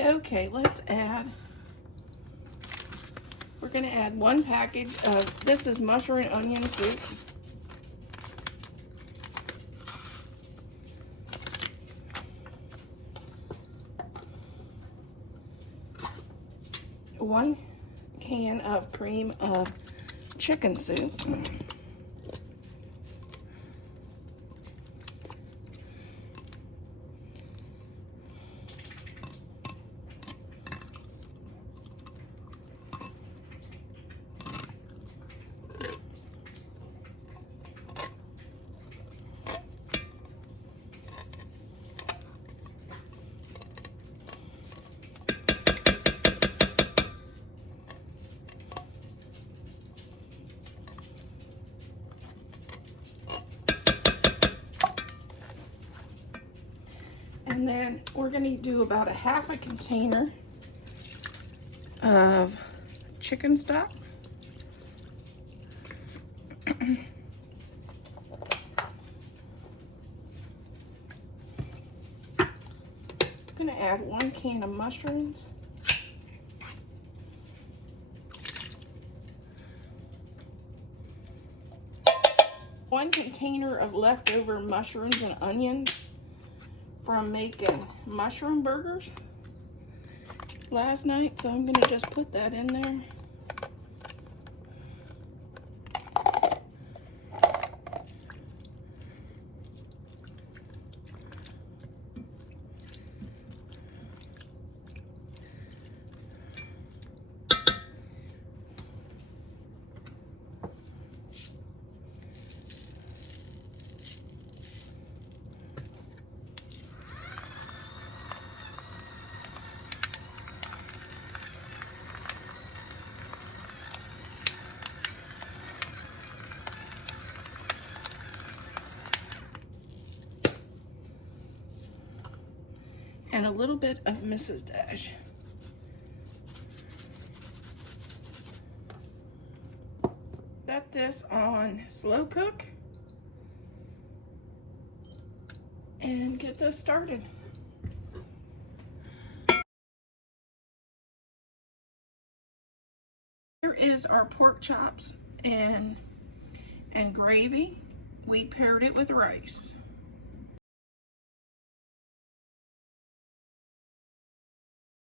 Okay, we're gonna add 1 package of, this is mushroom and onion soup. One can of cream of chicken soup. And then we're going to do about a half a container of chicken stock. I'm going to add 1 can of mushrooms. One container of leftover mushrooms and onions from making mushroom burgers last night, so I'm going to just put that in there. And a little bit of Mrs. Dash. Set this on slow cook and get this started. Here is our pork chops and gravy. We paired it with rice.